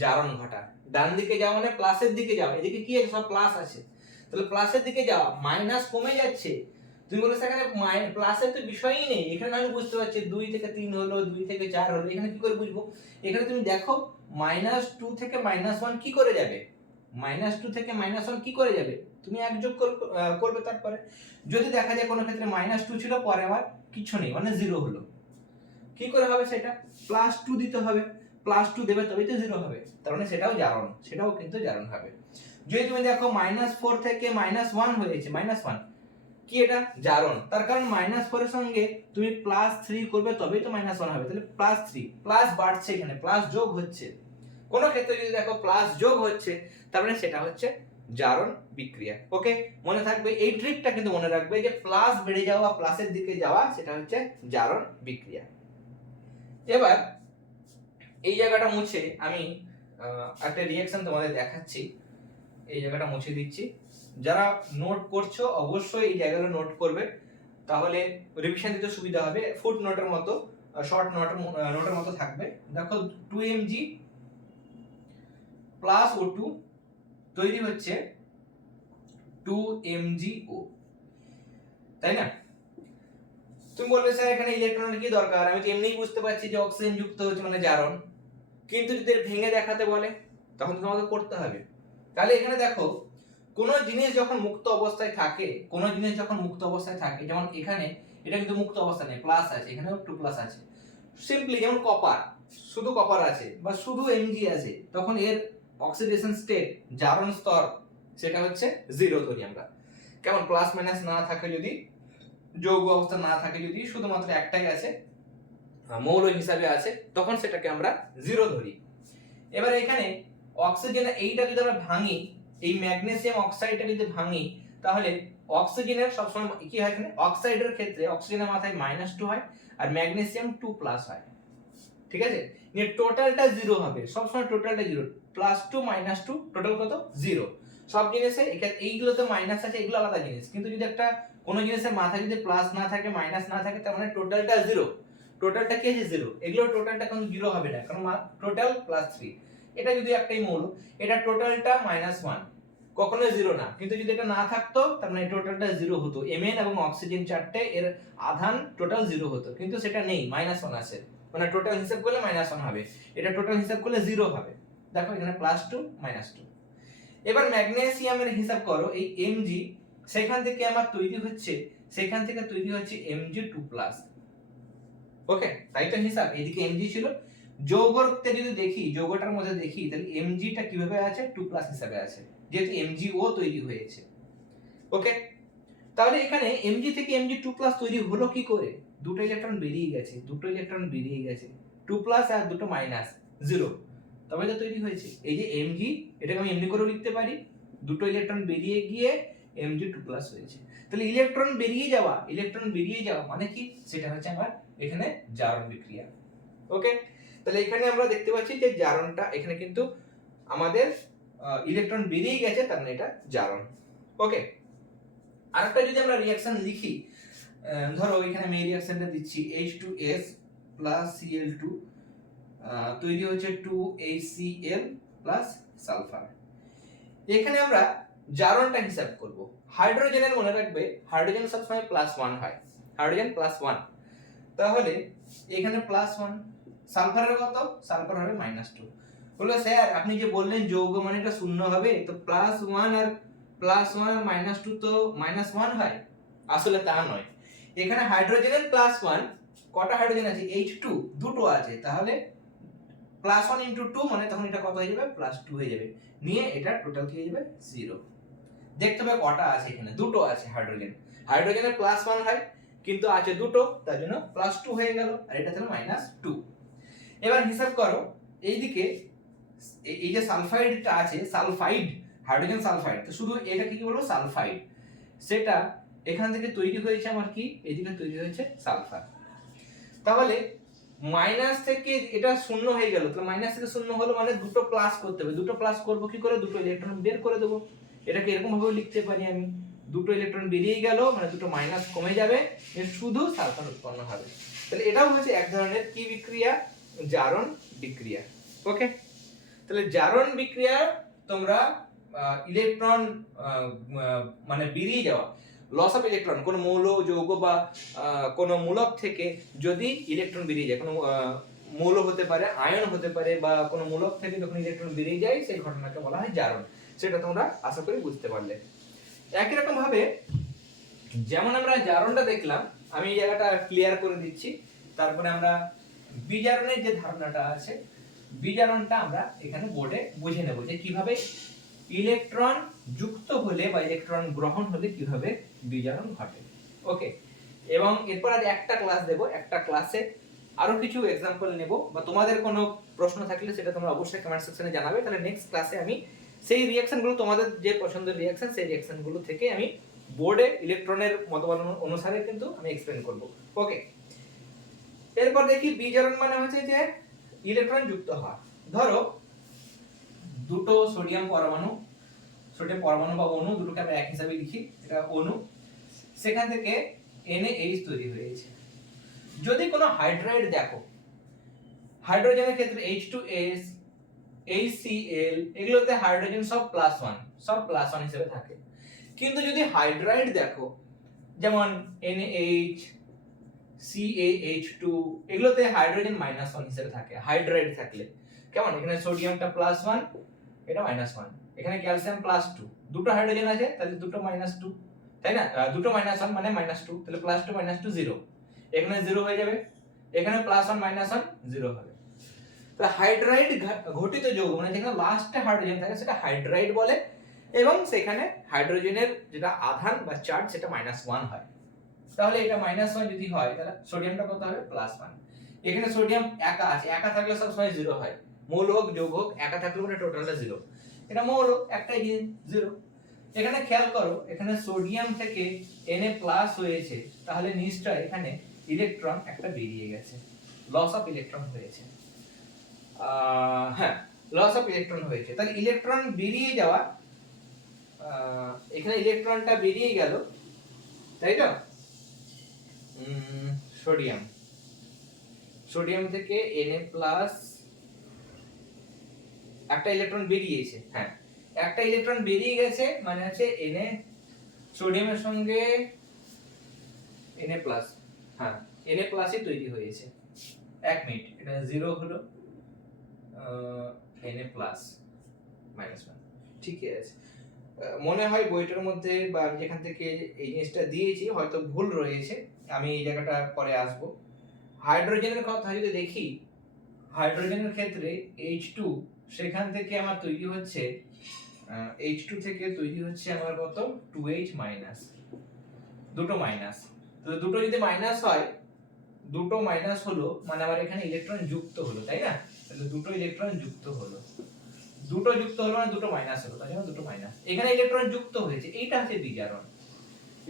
জারণ ঘটা, ডান দিকে যাওয়া মানে প্লাসের দিকে যাওয়া, এদিকে কি আছে, সব প্লাস আছে, তাহলে প্লাসের দিকে যাওয়া, মাইনাস কমে যাচ্ছে, তুমি বলে সেখানে প্লাসের তো বিষয়ই নেই, এখানে আমি বুঝতে পারছি 2 থেকে 3 হলো, 2 থেকে 4 হলো, এখানে কি করে বুঝবো, এখানে তুমি দেখো -2 থেকে -1 কি করে যাবে, -2 থেকে -1 কি করে যাবে, তুমি এক যোগ করবে, তারপরে যদি দেখা যায় কোনো ক্ষেত্রে -2 ছিল, পরে আবার কিছু নেই, মানে 0 হলো, কি করে হবে সেটা, +2 দিতে হবে, +2 দেবে তবেই তো 0 হবে, তার মানে সেটাও জারণ, সেটাও কিন্তু জারণ হবে। যদি তুমি দেখো -4 থেকে -1 হয়েছে, -1 কি, এটা জারণ, তার কারণ -4 এর সঙ্গে তুমি +3 করবে তবেই তো -1 হবে, তাহলে +3, প্লাস বাড়ছে, এখানে প্লাস যোগ হচ্ছে, কোন ক্ষেত্রে যদি দেখো প্লাস যোগ হচ্ছে, তার মানে সেটা হচ্ছে জারণ বিক্রিয়া। ওকে, মনে থাকবে এই ট্রিকটা, কিন্তু মনে রাখবে যে প্লাস বেড়ে যাওয়া, প্লাসের দিকে যাওয়া, সেটা হচ্ছে জারণ বিক্রিয়া। এবার এই জায়গাটা মুছে আমি একটা রিঅ্যাকশন তোমাদের দেখাচ্ছি, এই জায়গাটা মুছে দিচ্ছি, যারা নোট করছো অবশ্যই এই জায়গাগুলো নোট করবে, তাহলে রিভিশন দিতে সুবিধা হবে। ফুট নোটের মতো, শর্ট নোটের মতো থাকবে। দেখো 2mg প্লাস O2 তৈরি হচ্ছে 2mgO, তাই না? তুমি বলবে স্যার এখানে ইলেকট্রনের কি দরকার, আমি তো এমনিই বুঝতে পারছি যে অক্সিজেন যুক্ত হচ্ছে মানে জারণ, কিন্তু যদি ভেঙে দেখাতে বলে তখন তোমাকে করতে হবে। তাহলে এখানে দেখো কোন জিনিস যখন মুক্ত অবস্থায় থাকে, যেমন এখানে এটা কিন্তু মুক্ত অবস্থায় নেই, প্লাস আছে, এখানেও 2 প্লাস আছে, সিম্পলি যেমন কপার, শুধু কপার আছে বা শুধু Mg আছে, তখন এর অক্সিডেশন স্টেট, জারণ স্তর, সেটা হচ্ছে 0 ধরি আমরা। কেমন প্লাস মাইনাস না থাকে, যদি যৌগ অবস্থা না থাকে, যদি শুধুমাত্র একটাই আছে মৌল হিসাবে আছে, তখন সেটাকে আমরা 0 ধরি। এবার এখানে অক্সিজেনের এইটা যদি আমরা ভাঙি, এই ম্যাগনেসিয়াম অক্সাইডটা যদি ভাঙি, তাহলে অক্সিজেনের সবসময় কি হয়, এখানে অক্সাইডের ক্ষেত্রে অক্সিজেনের মাথায় -2 হয় আর ম্যাগনেসিয়াম 2 প্লাস হয়, ঠিক আছে? নিয়ে টোটালটা 0 হবে, সবসময় টোটালটা 0, +2 -2 টোটাল কত 0। সব জিনিসে এখানে এইগুলোতে মাইনাস আছে, এগুলো আলাদা জিনিস, কিন্তু যদি একটা কোনো জিনিসের মাথায় যদি প্লাস না থাকে, মাইনাস না থাকে, তার মানে টোটালটা 0। টোটালটা কি আছে 0, এগুলো টোটালটা কোনো 0 হবে না, কারণ টোটাল +3। এটা যদি একটাই মৌল, এটা টোটালটা -1, কখনো 0 না, কিন্তু যদি এটা না থাকতো তার মানে টোটালটা 0 হতো। Mn এবং অক্সিজেন চারটে, এর আধান টোটাল 0 হতো, কিন্তু সেটা নেই, -1 আছে, মানে টোটাল হিসাব করলে -1 হবে, এটা টোটাল হিসাব করলে 0 হবে। দেখো এখানে +2 -2। এবার ম্যাগনেসিয়ামের হিসাব করো, এই Mg সেখান থেকে আমার তৈরি হচ্ছে, Mg2+। ওকে, তাই তো হিসাব, এদিকে Mg ছিল, যৌগতে যদি দেখি, যৌগটার মধ্যে দেখি, তাহলে Mg টা কিভাবে আছে, 2+ হিসাবে আছে, যেহেতু MgO তৈরি হয়েছে। ওকে, তাহলে এখানে Mg থেকে Mg2+ তৈরি হলো কি করে? দুটো ইলেকট্রন বেরিয়ে গেছে, 2+ আর দুটো মাইনাস, 0, তবে তো তৈরি হয়েছে। এই যে Mg, এটাকে আমি এমনি করে লিখতে পারি, দুটো ইলেকট্রন বেরিয়ে গিয়ে Mg2+ হয়েছে। তাহলে ইলেকট্রন বেরিয়ে যাওয়া মানে কি, সেটা হচ্ছে আমার এখানে জারণ বিক্রিয়া। ওকে, তাহলে এখানে আমরা দেখতে পাচ্ছি যে জারণটা, এখানে কিন্তু আমাদের ইলেকট্রন বেরিয়ে গেছে, তার মানে এটা জারণ। ওকে, আরেকটা যদি আমরা রিঅ্যাকশন লিখি, ধরো এখানে আমি এই রিঅ্যাকশনটা দিচ্ছি, H2S + Cl2 তৈরি হচ্ছে 2HCl + সালফার। এখানে আমরা জারণটা হিসাব করব। হাইড্রোজেনের মনে রাখবে, হাইড্রোজেন সবসময় +1 হয়, হাইড্রোজেন +1, তাহলে এখানে +1, সালফারের কত, সালফার হবে -2। বললো স্যার আপনি যে বললেন যৌগ মানেটা শূন্য হবে, তো +1 আর -2 তো -1 হয়, আসলে তা নয়। এখানে হাইড্রোজেনের +1, কটা হাইড্রোজেন আছে, H2 দুটো আছে, তাহলে +1 * 2 মানে তখন এটা কত হয়ে যাবে, +2 হয়ে যাবে, নিয়ে এটা টোটাল কি হয়ে যাবে, 0। দেখতে হবে কটা আছে, এখানে দুটো আছে হাইড্রোজেন, হাইড্রোজেনের +1 হয় কিন্তু আছে দুটো, তার জন্য +2 হয়ে গেল, আর এটা তাহলে -2। এবার হিসাব করো এইদিকে, এই যে সালফাইডটা আছে, সালফাইড, হাইড্রোজেন সালফাইড, তো শুধু এটাকে কি বলবো, সালফাইড, সেটা এখান থেকে তৈরি হয়েছে আমার কি, এদিকে তৈরি হয়েছে সালফার। তাহলে মাইনাস থেকে এটা শূন্য হয়ে গেল, তাহলে মাইনাস থেকে শূন্য হলো মানে দুটো প্লাস করতে হবে, দুটো প্লাস করব কি করে, দুটো ইলেকট্রন বের করে দেবো। এটাকে এরকম ভাবে লিখতে পারি আমি, দুটো ইলেকট্রন বেরিয়ে গেল মানে দুটো মাইনাস কমে যাবে, শুধু সালফার উৎপন্ন হবে। তাহলে এটাও হচ্ছে এক ধরনের কি বিক্রিয়া, জারণ বিক্রিয়া। ওকে, তাহলে জারণ বিক্রিয়া তোমরা ইলেকট্রন মানে বেরিয়ে যাওয়া, লস অফ ইলেকট্রন, কোন মৌল, যৌগ বা কোন মূলক থেকে যদি ইলেকট্রন বেরিয়ে যায়, কোন মৌল হতে পারে, আয়ন হতে পারে, বা কোন মূলক থেকে যখন ইলেকট্রন বেরিয়ে যায়, সেই ঘটনাকে বলা হয় জারণ। সেটা তোমরা আশা করি বুঝতে পারলে। একই রকম ভাবে যেমন আমরা জারণটা দেখলাম, আমি এই জায়গাটা ক্লিয়ার করে দিচ্ছি, তারপরে আমরা বিজারণের যে ধারণাটা আছে, বিজারণটা আমরা এখানে বোর্ডে বুঝে নেব যে কিভাবে ইলেকট্রন যুক্ত হলে বা ইলেকট্রন গ্রহণ হলে কিভাবে বিজারণ ঘটে। ওকে, এবং এরপর আজ একটা ক্লাস দেব, একটা ক্লাসে আরো কিছু एग्जांपल নেব, বা তোমাদের কোনো প্রশ্ন থাকলে সেটা তোমরা অবশ্যই কমেন্ট সেকশনে জানাবে, তাহলে নেক্সট ক্লাসে আমি সেই রিঅ্যাকশনগুলো, তোমাদের যে পছন্দের রিঅ্যাকশন, সেই রিঅ্যাকশনগুলো থেকে আমি বোর্ডে ইলেকট্রনের মতবাদ অনুসারে কিন্তু আমি এক্সপ্লেন করব। ওকে, এরপর দেখি বিজারণ মানে হচ্ছে যে ইলেকট্রন যুক্ত হওয়া। ধরো দুটো সোডিয়াম পরমাণু, সোডিয়াম পরমাণু বা অণু দুটোকে আমরা এক হিসাবে লিখি, এটা অণু, সেখান থেকে NaH তৈরি হয়েছে। যদি কোনো হাইড্রাইড দেখো, হাইড্রোজেনের ক্ষেত্রে H2S, HCl এগুলোতে হাইড্রোজেন সব +1 হিসেবে থাকে। কিন্তু যদি হাইড্রাইড দেখো, যেমন NaH, CaH2 এগুলোতে হাইড্রোজেন -1 হিসেবে থাকে হাইড্রাইড থাকলে। কেমন, এখানে সোডিয়ামটা +1, এটা -1, এখানে ক্যালসিয়াম +2, দুটো হাইড্রোজেন আছে তাহলে দুটো -2, তাই না? দুটো -1 মানে -2, তাহলে +2 -2 0, এখানে 0 হয়ে যাবে, এখানে +1 -1 0 হবে। তো হাইড্রাইড ঘটিত যৌগ মানে যেখানে লাস্টে হাইড্রোজেন থাকে সেটা হাইড্রাইড বলে, এবং সেখানে হাইড্রোজেনের যেটা আধান বা চার্জ সেটা -1 হয়। তাহলে এটা -1 যদি হয় তাহলে সোডিয়ামটা কত হবে? +1। এখানে সোডিয়াম একা আছে, একা থাকলে সব সময় 0 হয়, মৌল হোক যৌগ হোক একা থাকলে মানে টোটালটা 0, এটা মৌল একটাই জিনিস 0। এখানে খেয়াল করো, এখানে সোডিয়াম থেকে Na+ হয়েছে, তাহলে নিশ্চয় এখানে ইলেকট্রন একটা বেরিয়ে গেছে, লস অফ ইলেকট্রন হয়েছে। হ্যাঁ, লস অফ ইলেকট্রন হয়েছে, তাহলে ইলেকট্রন বেরিয়ে যাওয়া, এখানে ইলেকট্রনটা বেরিয়ে গেল, তাই তো? সোডিয়াম থেকে Na+ একটা ইলেকট্রন বেরিয়েছে, হ্যাঁ একটা ইলেকট্রন বেরিয়ে গেছে মানে হচ্ছে Na, সোডিয়ামের সঙ্গে Na+, হ্যাঁ Na+ই তৈরি হয়েছে। 1 মিনিট, এটা 0 হলো, Na+ -1, ঠিকই আছে। মনে হয় বইটার মধ্যে বা আমি যেখান থেকে এই জিনিসটা দিয়েছি হয়তো ভুল রয়েছে, আমি এই জায়গাটা পরে আসবো। হাইড্রোজেনের কথা যদি দেখি, হাইড্রোজেনের ক্ষেত্রে H2, সেখান থেকে আমার তৈরি হচ্ছে H2 থেকে তৈরি হচ্ছে আমার কত? 2H-, দুটো মাইনাস। তো দুটো যদি মাইনাস হয়, দুটো মাইনাস হলো মানে আমার এখানে ইলেকট্রন যুক্ত হলো, তাই না? তাহলে দুটো ইলেকট্রন যুক্ত হলো, দুটো যুক্ত হলো মানে দুটো মাইনাস হলো, তাই জন্য দুটো মাইনাস। এখানে ইলেকট্রন যুক্ত হয়েছে, এইটা হচ্ছে বিজারণ,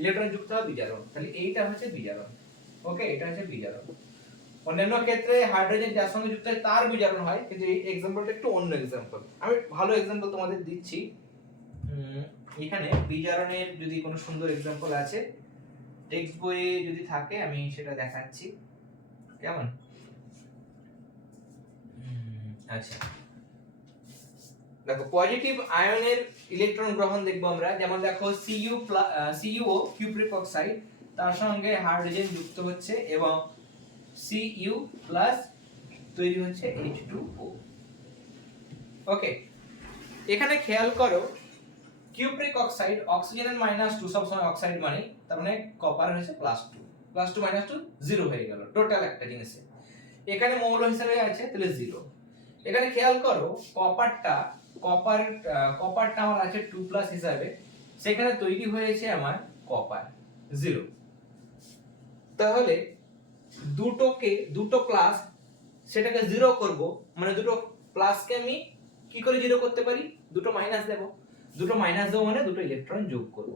ইলেকট্রন যুক্ত হওয়া বিজারণ, তাহলে এইটা হচ্ছে বিজারণ। ওকে, এটা হচ্ছে বিজারণ। অন্যান্য ক্ষেত্রে হাইড্রোজেন যার সঙ্গে যুক্ত হয় তার বিজারণ হয়, কিন্তু এই एग्जांपलটা একটু অন্য एग्जांपल, আমি ভালো एग्जांपल তোমাদের দিচ্ছি। এখানে বিজারণের যদি কোনো সুন্দর एग्जांपल আছে টেক্সট বইয়ে যদি থাকে আমি সেটা দেখাচ্ছি, কেমন? আচ্ছা, দেখো পজিটিভ আয়নের ইলেকট্রন গ্রহণ দেখবো আমরা, যেমন দেখো CuO কিউপ্রিক অক্সাইড, তার সঙ্গে হাইড্রোজেন যুক্ত হচ্ছে এবং Cu+ তৈরি হচ্ছে H2O। ওকে, এখানে খেয়াল করো কিউপ্রিক অক্সাইড, অক্সিজেনের -2 সব সময় অক্সাইড মানে, তার মানে কপার হয়েছে +2, +2 -2 0 হয়ে গেল টোটাল একটা জিনিসে। এখানে মৌল হিসেবে আছে তাহলে 0। এখানে খেয়াল করো কপারটা আমার আছে 2+ হিসাবে, সেখানে তৈরি হয়েছে আমার কপার 0। তাহলে দুটো প্লাস সেটাকে 0 করব, মানে দুটো প্লাসকে আমি কি করে 0 করতে পারি? দুটো মাইনাস দেব, দুটো মাইনাস দেব মানে দুটো ইলেকট্রন যোগ করব,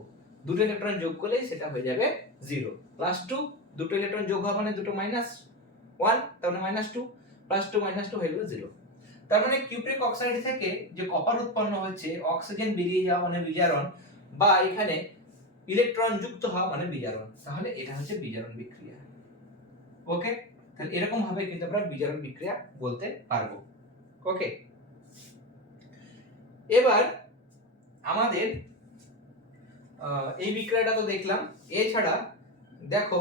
দুটো ইলেকট্রন যোগ করলে সেটা হয়ে যাবে 0, +2, দুটো ইলেকট্রন যোগ হবে মানে দুটো -1, তার মানে -2, +2 -2 হয়ে গেল 0। তার মানে কিউপ্রিক অক্সাইড থেকে যে কপার উৎপন্ন হচ্ছে, অক্সিজেন বেরিয়ে যাওয়া মানে বিজারণ, বা এখানে ইলেকট্রন যুক্ত হওয়া মানে বিজারণ, তাহলে এটা হচ্ছে বিজারণ বিক্রিয়া। ওকে, তাহলে এরকম ভাবে কিন্তু আমরা বিজারণ বিক্রিয়া বলতে পারবো। ওকে, এবার আমাদের এই বিক্রিয়াটা তো দেখলাম, এছাড়া দেখো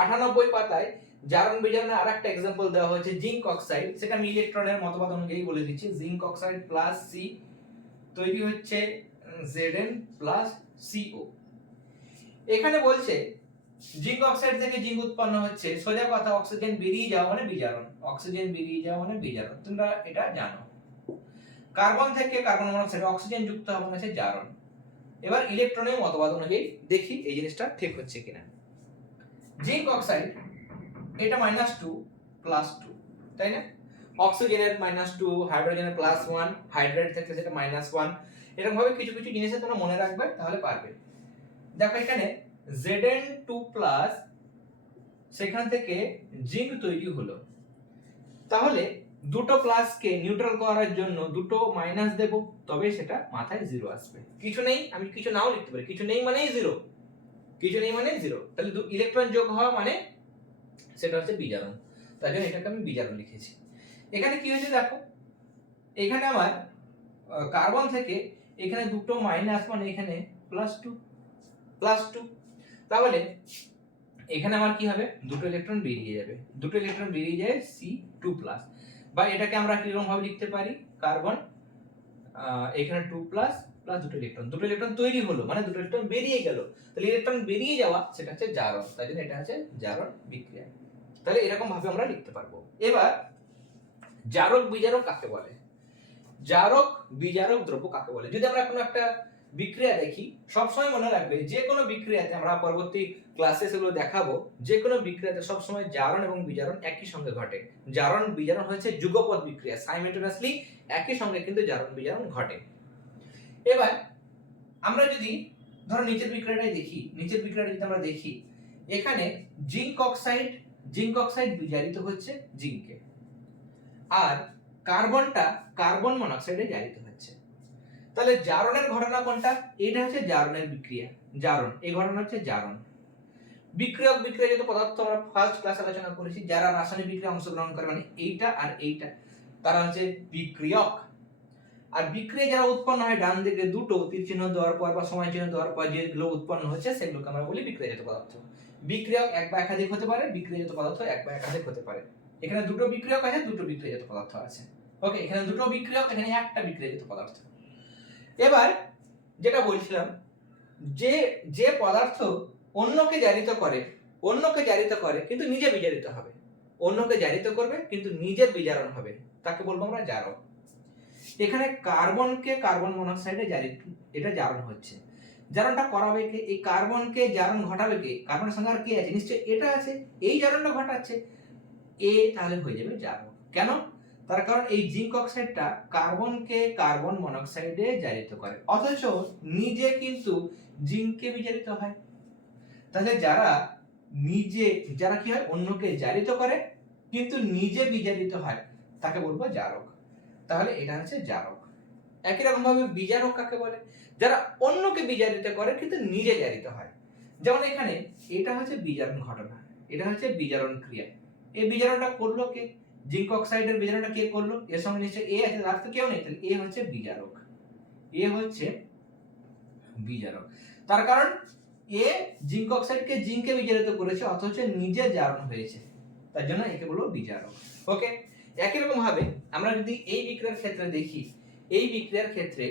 98 পাতায় জারণ বিজারণের আরেকটা एग्जांपल দেওয়া হয়েছে জিঙ্ক অক্সাইড, সেটা আমি ইলেকট্রনের মতবাদ অনুযায়ী বলে দিচ্ছি। জিঙ্ক অক্সাইড +C তৈরি হচ্ছে Zn+Co। এখানে বলছে জিঙ্ক অক্সাইড থেকে জিঙ্ক উৎপন্ন হচ্ছে, সোজা কথা অক্সিজেন বেরিয়ে যাওয়া মানে বিজারণ, অক্সিজেন বেরিয়ে যাওয়া মানে বিজারণ, তোমরা এটা জানো। কার্বন থেকে কার্বন মনোক্সাইড অক্সিজেন যুক্ত হবে মানে জারণ। এবার ইলেকট্রনের মতবাদ অনুযায়ী দেখি এই জিনিসটা ঠিক হচ্ছে কিনা। জিঙ্ক অক্সাইড এটা -2 +2, তাই না? অক্সিজেনের -2, হাইড্রোজেনের +1, হাইড্রাইড থাকলে সেটা -1, এরকম ভাবে কিছু কিছু জিনিস তোমরা মনে রাখবে তাহলে পারবে। দেখো এখানে Zn2+, সেখান থেকে জিঙ্ক তৈরি হলো, তাহলে দুটো প্লাসকে নিউট্রাল করার জন্য দুটো মাইনাস দেব, তবে সেটা মাথায় জিরো আসবে। কিছু নেই, আমি কিছু নাও লিখতে পারি, কিছু নেই মানেই জিরো, কিছু নেই মানে জিরো। তাহলে ইলেকট্রন যোগ হওয়া মানে সেটা হচ্ছে বিজারণ, তাই জন্য এটাকে আমি বিজারণ লিখেছি। এখানে কি হয়েছে দেখো, এখানে আমার কার্বন থেকে এখানে দুটো মাইনাস মানে এখানে প্লাস টু, তাহলে এখানে আমার কি হবে, দুটো ইলেকট্রন বেরিয়ে যাবে, দুটো ইলেকট্রন বেরিয়ে যায় C2+, বা এটাকে আমরা কিরকম ভাবে লিখতে পারি, কার্বন এখানে 2+ প্লাস দুটো ইলেকট্রন তৈরি হলো মানে দুটো ইলেকট্রন বেরিয়ে গেল, তাহলে ইলেকট্রন বেরিয়ে যাওয়া সেটা হচ্ছে জারণ, তাই জন্য এটা হচ্ছে জারণ বিক্রিয়া। তাহলে এরকম ভাবে আমরা লিখতে পারবো। এবার জারক বিজারক কাকে বলে, জারক বিজারক দ্রব্য কাকে বলে? যদি আমরা কোনো একটা বিক্রিয়া দেখি, সবসময় মনে রাখবে যে কোনো বিক্রিয়াতে, আমরা পরবর্তী ক্লাসে সেগুলো দেখাবো, যে কোনো বিক্রিয়াতে সবসময় জারণ এবং বিজারণ একই সঙ্গে ঘটে। জারণ বিজারণ হচ্ছে যুগপৎ বিক্রিয়া, সাইমেলটেনিয়াসলি একই সঙ্গে কিন্তু জারণ বিজারণ ঘটে। এবার আমরা যদি ধরো নিচের বিক্রিয়াটাই দেখি, নিচের বিক্রিয়াটা যদি আমরা দেখি, এখানে জিঙ্ক অক্সাইড বিজারিত হচ্ছে জিঙ্কে, আর কার্বন মনোক্সাইডে জারিত হচ্ছে। তাহলে জারণের ঘটনা কোনটা? এটা হচ্ছে জারণের বিক্রিয়া, জারণ, এই ঘটনা হচ্ছে জারণ। বিক্রিয়ক বিক্রিয়াজাত পদার্থ আমরা ফার্স্ট ক্লাস আলোচনা করেছি, যারা রাসায়নিক বিক্রিয়ায় অংশগ্রহণ করে মানে এইটা আর এইটা, তারা হচ্ছে বিক্রিয়ক। আর বিক্রিয়া যারা উৎপন্ন হয় ডান দিকে দুটো তীর চিহ্ন দেওয়ার পর বা সমান চিহ্ন দেওয়ার পর যেগুলো উৎপন্ন হচ্ছে সেগুলোকে আমরা বলি বিক্রিয়াজাত পদার্থ। বিক্রিয়ক এক বা একাধিক হতে পারে, বিক্রিয়াজাত পদার্থ এক বা একাধিক হতে পারে। এখানে দুটো বিক্রিয়ক আছে, দুটো বিক্রিয়াজাত পদার্থ আছে। ওকে, এখানে দুটো বিক্রিয়ক, এখানে একটা বিক্রিয়াজাত পদার্থ। এবার যেটা বলছিলাম, যে পদার্থ অন্যকে জারিত করে কিন্তু নিজে বিজারিত হবে, অন্যকে জারিত করবে কিন্তু নিজের বিজারণ হবে, তাকে বলবো আমরা জারক। এখানে কার্বনকে কার্বন মনোক্সাইডে এটা জারণ হচ্ছে। জারণটা করাবে কে? এই কার্বনকে জারণ ঘটাবে কে? কার্বনের সঙ্গে আর কে আছে? নিশ্চয় এটা আছে, এই জারণটা ঘটাচ্ছে এ, তাহলে হয়ে যাবে জারক। কেন? তার কারণ এই জিঙ্ক অক্সাইডটা কার্বনকে কার্বন মনোক্সাইডে জারিত করে, অথচ নিজে কিন্তু জিঙ্কে বিজারিত হয়। তাহলে যারা কি হয়, অন্যকে জারিত করে কিন্তু নিজে বিজারিত হয়, তাকে বলবো জারক। তাহলে এটা হচ্ছে জারক। একই রকম ভাবে বিজারক কাকে বলে? যারা অন্যকে বিজারিত করে কিন্তু নিজে জারিত হয়। যেমন এখানে এটা হচ্ছে বিজারণ ঘটনা, এটা হচ্ছে বিজারণ ক্রিয়া। এই বিজারণটা করলো কে? জিঙ্ক অক্সাইডের বিজারণটা কে করলো? এর সঙ্গে নিশ্চয় এ আছে, আর তো কেউ নেই, তাহলে এ হচ্ছে বিজারক, এ হচ্ছে বিজারক। তার কারণ এ জিঙ্ক অক্সাইডকে জিঙ্কে বিজারিত করেছে অথচ নিজে জারণ হয়েছে, তার জন্য একে বলবো বিজারক। ওকে, একই রকম ভাবে আমরা যদি এই বিক্রিয়ার ক্ষেত্রে দেখি, এই বিক্রিয়ার ক্ষেত্রে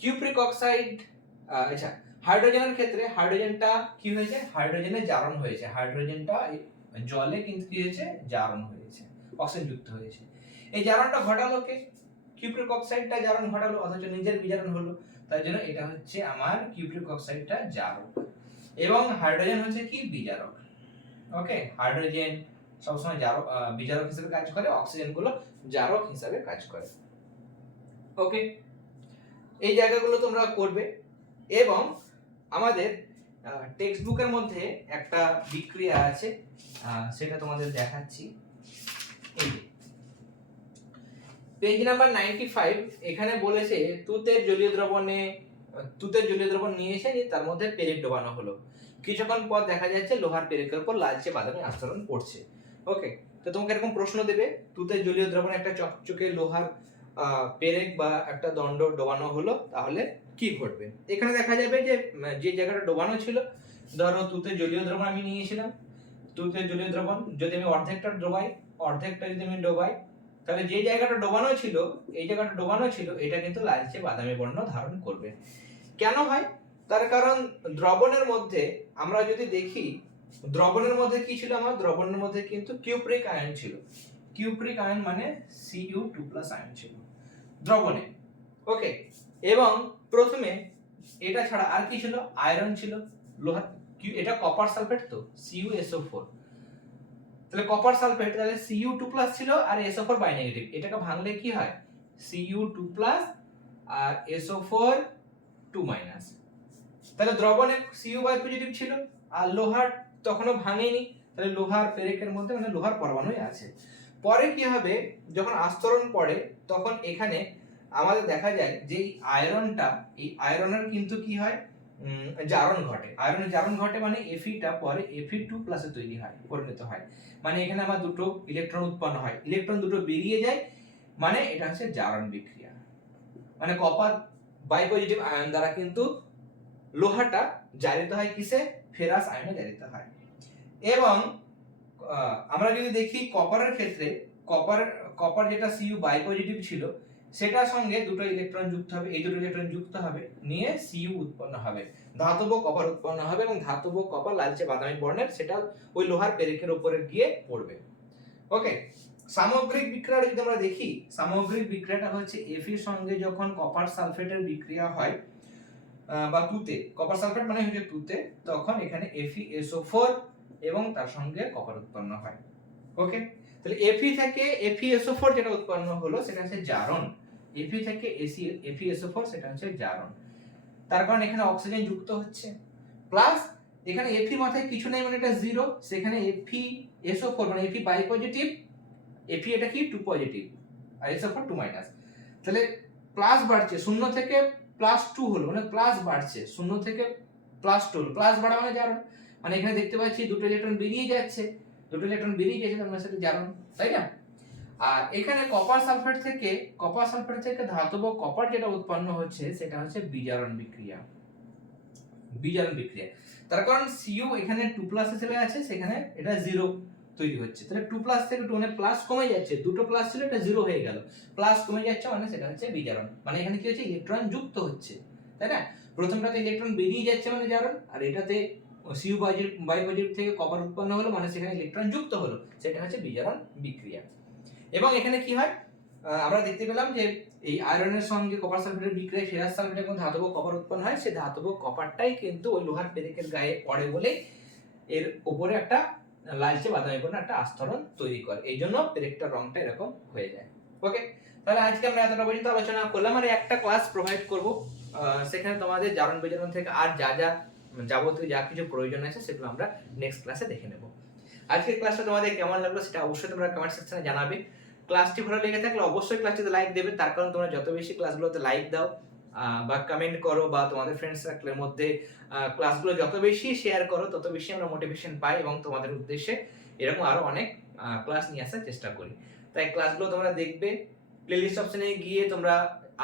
কিউপ্রিক অক্সাইড, আচ্ছা হাইড্রোজেনের ক্ষেত্রে হাইড্রোজেনটা কি হয়েছে, হাইড্রোজেনে জারণ হয়েছে, হাইড্রোজেনটা জলে কিন্তু কি হয়েছে, জারণ হয়েছে, অক্সিজেন যুক্ত হয়েছে। এই জারণটা ঘটালো কে? কিউপ্রিক অক্সাইডটা জারণ ঘটালো অথচ নিজের বিজারণ হলো, তার জন্য এটা হচ্ছে আমার কিউপ্রিক অক্সাইডটা জারক, এবং হাইড্রোজেন হচ্ছে কি, বিজারক। ওকে, হাইড্রোজেন সবসময় বিজারক হিসেবে কাজ করে, অক্সিজেন গুলো জারক হিসেবে কাজ করে। ওকে, এই জায়গাগুলো তোমরা করবে। এবং আমাদের টেক্সট বুকের মধ্যে একটা বিক্রিয়া আছে, সেটা তোমাদের দেখাচ্ছি। এই পেজ নাম্বার 95, এখানে বলেছে তুতের জলীয় দ্রবণ নিয়ে এসে তার মধ্যে পেরেক ডোবানো হলো, কিছুক্ষণ পর দেখা যাচ্ছে লোহার পেরেকের উপর লালচে বাদামি আস্তরণ পড়ছে। ওকে, তো তোমাকে এরকম প্রশ্ন দেবে, তুতের জলীয় দ্রবণে একটা চকচকে লোহার পেরেক বা একটা দণ্ড ডোবানো হলো, তাহলে কি ঘটবে? এখানে দেখা যাবে যে জায়গাটা ডোবানো ছিল, ধরো তুতের জলীয় দ্রবণ আমি নিয়েছিলাম, তুতের জলীয় দ্রবণ যদি আমি অর্ধেকটা যদি আমি ডোবাই, তাহলে যে জায়গাটা ডোবানো ছিল, এই জায়গাটা ডোবানো ছিল, এটা কিন্তু লালচে বাদামি বর্ণ ধারণ করবে। কেন হয়? তার কারণ দ্রবণের মধ্যে আমরা যদি দেখি, দ্রবণের মধ্যে কি ছিল, আমার দ্রবণের মধ্যে কিন্তু কিউপ্রিক আয়ন ছিল, কিউপ্রিক আয়ন মানে Cu2+ আয়ন ছিল দ্রবণে। ওকে, এবং প্রথমে এটা ছাড়া আর কি ছিল, আয়রন ছিল, লোহা, এটা কপার সালফেট, তো CuSO4, তাহলে কপার সালফেট, তাহলে Cu2+ ছিল আর SO4 বাই নেগেটিভ, এটাকে ভাঙলে কি হয়, Cu2+ আর SO4 2-, তাহলে দ্রবণে Cu বাই পজিটিভ ছিল, আর লোহার তখনও ভাঙেনি, তাহলে লোহার পেরেকের মধ্যে মানে লোহার পরমাণুই আছে। পরে কি হবে, যখন আস্তরণ পড়ে তখন এখানে আমাদের দেখা যায় যে এই আয়রনটা, এই আয়রনের কিন্তু কি হয়, জারণ ঘটে। আয়রনের জারণ ঘটে মানে Fe-টা পরে Fe2+ এ তৈরি হয়, পরিণত হয়। মানে এখানে আমার দুটো ইলেকট্রন উৎপন্ন হয়, ইলেকট্রন দুটো বেরিয়ে যায়, মানে এটা হচ্ছে জারণ বিক্রিয়া। মানে কপার বাই পজিটিভ আয়ন দ্বারা কিন্তু লোহাটা জারিত হয় কিসে, ফেরাস আয়নে জারিত হয়। এবং আমরা যদি দেখি কপারের ক্ষেত্রে, কপার যেটা Cu বাই পজিটিভ ছিল সেটার সঙ্গে দুটো ইলেকট্রন যুক্ত হবে, এই দুটো ইলেকট্রন যুক্ত হবে, নিয়ে Cu উৎপন্ন হবে, ধাতব কপার উৎপন্ন হবে, এবং ধাতব কপার লালচে বাদামি বর্ণের, সেটা ওই লোহার পেরেকের উপরে গিয়ে পড়বে। ওকে, সামগ্রিক বিক্রিয়াটা যদি আমরা দেখি, সামগ্রিক বিক্রিয়াটা হচ্ছে Fe এর সঙ্গে যখন কপার সালফেটের বিক্রিয়া হয় বা তুতে, কপার সালফেট মানে হচ্ছে তুতে, তখন এখানে FeSO4 এবং তার সঙ্গে কপার উৎপন্ন হয়। ওকে, তাহলে Fe থেকে FeSO4 যেটা উৎপন্ন হলো সেটা হচ্ছে জারণ, Fe থেকে FeSO4 সেটা হচ্ছে জারণ। তার কারণ এখানে অক্সিজেন যুক্ত হচ্ছে, প্লাস এখানে Fe মাথায় কিছু নেই মানে এটা জিরো, সেখানে FeSO4 মানে Fe বাই পজিটিভ, Fe এটা কি 2 পজিটিভ, আর SO4 2 মাইনাস, তাহলে প্লাস বাড়ছে, শূন্য থেকে +2 হলো, মানে প্লাস বাড়ছে, শূন্য থেকে +2 হলো, প্লাস বাড়া মানে জারণ। মানে এখানে দেখতে পাচ্ছি দুটো ইলেকট্রন বেরিয়ে যাচ্ছে, দুটো ইলেকট্রন বেরিয়ে গেছে, তার মানে সেটা জারণ, তাই না? আর এখানে কপার সালফেট থেকে ধাতব কপার যেটা উৎপন্ন হচ্ছে সেটা হচ্ছে বিজারণ বিক্রিয়া, বিজারণ বিক্রিয়া। তার কারণ Cu এখানে 2+ এ চলে আছে, সেখানে এটা 0 তৈরি হচ্ছে, তাহলে 2+ থেকে 2 মানে প্লাস কমে যাচ্ছে, দুটো প্লাস ছিল এটা 0 হয়ে গেল, প্লাস কমে যাচ্ছে মানে সেটা হচ্ছে বিজারণ। মানে এখানে কি হচ্ছে, ইলেকট্রন যুক্ত হচ্ছে, তাই না? প্রথমটাতে ইলেকট্রন বেরিয়ে যাচ্ছে মানে জারণ, আর এটাতে Cu বাই পজিটিভ থেকে কপার উৎপন্ন হলো মানে সেখানে ইলেকট্রন যুক্ত হলো, সেটা হচ্ছে বিজারণ বিক্রিয়া। এবং এখানে কি হয়, আমরা দেখতে পেলাম যে এই আয়রনের সঙ্গে কপার সালফেটের বিক্রিয়ায় ফেরাস সালফেট এবং ধাতব কপার উৎপন্ন হয়, সেই ধাতব কপারটাই কিন্তু ওই লোহার পেরেকের গায়ে পড়ে বলে এর উপরে একটা লালচে বাদামি বর্ণের একটা আস্তরণ তৈরি করে, এই জন্য পেরেকটার রংটা এরকম হয়ে যায়। ওকে, তাহলে আজকে আমরা এতটা পর্যন্ত আলোচনা করলাম, আর একটা ক্লাস প্রোভাইড করব, সেখানে তোমাদের জারণ বিজারণ থেকে আর যা যাবতীয় যা কিছু প্রয়োজন আছে সেগুলো আমরা নেক্সট ক্লাসে দেখে নেব। আজকের ক্লাসটা তোমাদের কেমন লাগলো সেটা অবশ্যই তোমরা কমেন্ট সেকশনে জানাবে। ক্লাসটি ভালো লেগে থাকলে অবশ্যই ক্লাসটিতে লাইক দেবে, তার কারণ তোমরা যত বেশি ক্লাসগুলোতে লাইক দাও বা কমেন্ট করো বা তোমাদের ফ্রেন্ড সার্কেলের মধ্যে ক্লাসগুলো যত বেশি শেয়ার করো তত বেশি আমরা মোটিভেশন পাই এবং তোমাদের উদ্দেশ্যে এরকম আরো অনেক ক্লাস নিয়ে আসার চেষ্টা করি। তাই ক্লাসগুলো তোমরা দেখবে, প্লেলিস্ট অপশনে গিয়ে তোমরা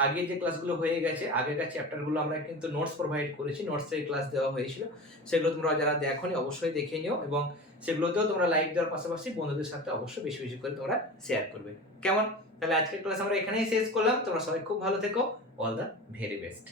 আগে যে ক্লাসগুলো হয়ে গেছে, আগেকার চ্যাপ্টারগুলো আমরা কিন্তু নোটস প্রোভাইড করেছি, নোটস থেকে ক্লাস দেওয়া হয়েছিল, সেগুলো তোমরা যারা দেখোনি অবশ্যই দেখে নিও, এবং সেগুলোতেও তোমরা লাইক দেওয়ার পাশাপাশি বন্ধুদের সাথে অবশ্যই বেশি বেশি করে তোমরা শেয়ার করবে। কেমন? তাহলে আজকের ক্লাস আমরা এখানেই শেষ করলাম, তোমরা সবাই খুব ভালো থেকো, অল দ্য ভেরি বেস্ট।